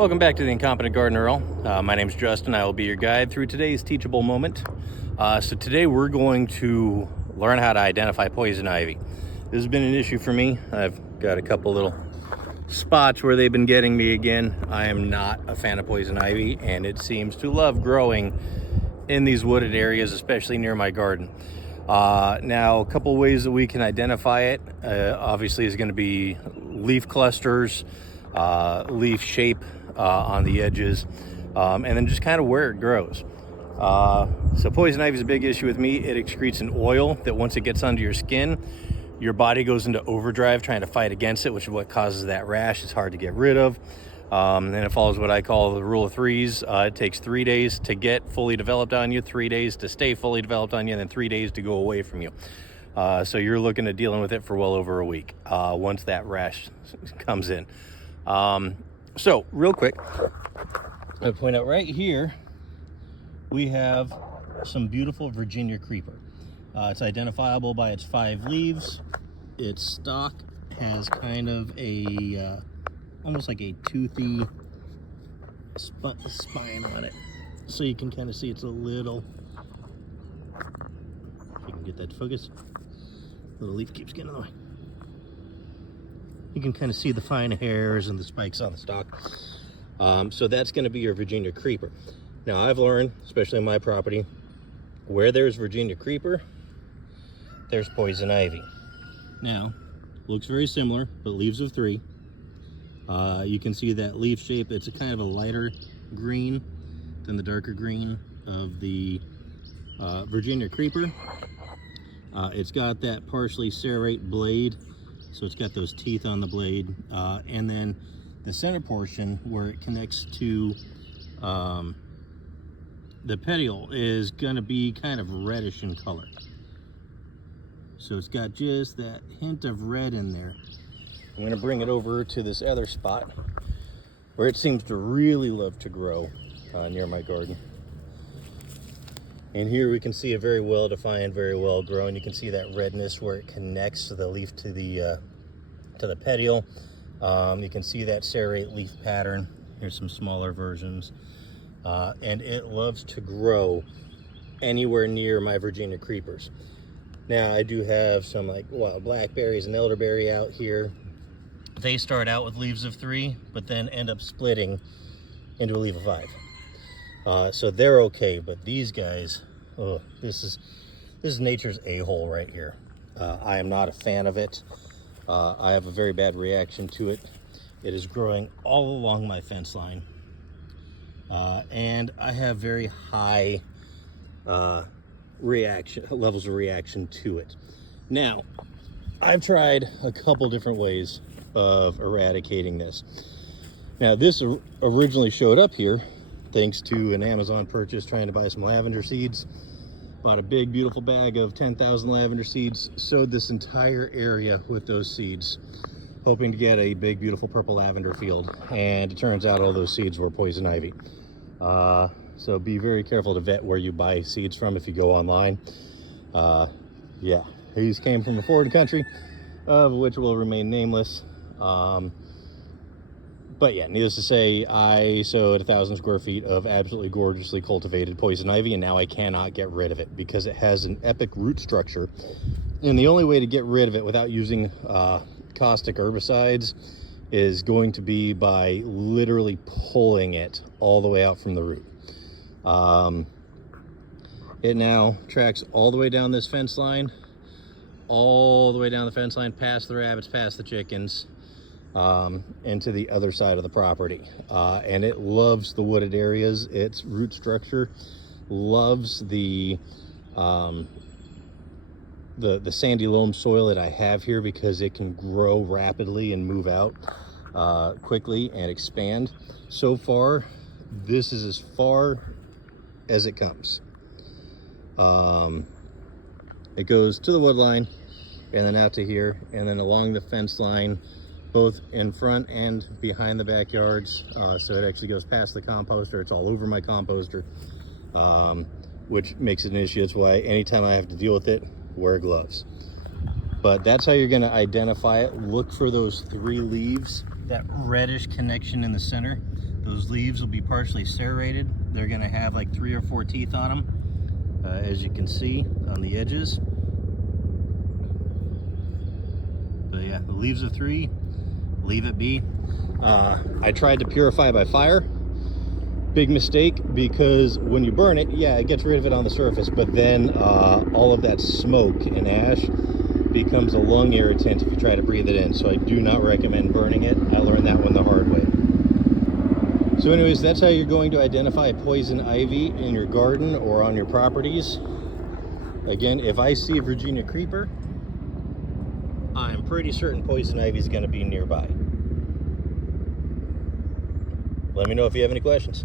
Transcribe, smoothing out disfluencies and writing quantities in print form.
Welcome back to the Incompetent Gardener Earl. My name is Justin. I will be your guide through today's teachable moment. So today we're going to learn how to identify poison ivy. This has been an issue for me. I've got a couple little spots where they've been getting me again. I am not a fan of poison ivy, and it seems to love growing in these wooded areas, especially near my garden. Now, a couple ways that we can identify it, obviously, is going to be leaf clusters, leaf shape on the edges, and then just kind of where it grows. So poison ivy is a big issue with me. It excretes an oil that once it gets under your skin, your body goes into overdrive trying to fight against it, which is what causes that rash. It's hard to get rid of. And it follows what I call the rule of threes. It takes 3 days to get fully developed on you, 3 days to stay fully developed on you, and then 3 days to go away from you. So you're looking at dealing with it for well over a week once that rash comes in. So real quick, I'll point out right here, we have some beautiful Virginia creeper. It's identifiable by its 5 leaves. Its stalk has kind of a, almost like a toothy spine on it. So you can kind of see it's a little, if you can get that to focus, little leaf keeps getting in the way. You can kind of see the fine hairs and the spikes on the stalk. So that's going to be your Virginia creeper. Now I've learned, especially on my property, where there's Virginia creeper, there's poison ivy. Now, looks very similar, but leaves of 3. You can see that leaf shape. It's a kind of a lighter green than the darker green of the Virginia creeper. It's got that partially serrate blade, so it's got those teeth on the blade, and then the center portion where it connects to the petiole is going to be kind of reddish in color. So it's got just that hint of red in there. I'm going to bring it over to this other spot where it seems to really love to grow near my garden. And here we can see a very well defined, very well grown. You can see that redness where it connects the leaf to the petiole. You can see that serrate leaf pattern. Here's some smaller versions. And it loves to grow anywhere near my Virginia creepers. Now I do have some like wild blackberries and elderberry out here. They start out with leaves of 3, but then end up splitting into a leaf of 5. So they're okay, but these guys, oh, this is nature's a-hole right here. I am not a fan of it. I have a very bad reaction to it. It is growing all along my fence line. And I have very high levels of reaction to it. Now, I've tried a couple different ways of eradicating this. Now, this originally showed up here thanks to an Amazon purchase trying to buy some lavender seeds. Bought a big beautiful bag of 10,000 lavender seeds, sowed this entire area with those seeds, hoping to get a big beautiful purple lavender field, and it turns out all those seeds were poison ivy. So be very careful to vet where you buy seeds from if you go online. Yeah, these came from a foreign country, of which will remain nameless. But yeah, needless to say, I sowed 1,000 square feet of absolutely gorgeously cultivated poison ivy, and now I cannot get rid of it because it has an epic root structure. And the only way to get rid of it without using caustic herbicides is going to be by literally pulling it all the way out from the root. It now tracks all the way down this fence line, all the way down the fence line, past the rabbits, past the chickens, into the other side of the property. And it loves the wooded areas. Its root structure loves the sandy loam soil that I have here because it can grow rapidly and move out quickly and expand. So far, this is as far as it comes. It goes to the wood line and then out to here and then along the fence line, both in front and behind the backyards. So it actually goes past the composter. It's all over my composter, which makes it an issue. That's why anytime I have to deal with it, wear gloves. But that's how you're going to identify it. Look for those 3 leaves, that reddish connection in the center. Those leaves will be partially serrated. They're going to have like 3 or 4 teeth on them, as you can see on the edges. But yeah, the leaves of 3, leave it be. I tried to purify by fire. Big mistake, because when you burn it, yeah, it gets rid of it on the surface, but then all of that smoke and ash becomes a lung irritant if you try to breathe it in. So I do not recommend burning it. I learned that one the hard way. So anyways, that's how you're going to identify poison ivy in your garden or on your properties. Again, if I see a Virginia creeper, I'm pretty certain poison ivy is going to be nearby. Let me know if you have any questions.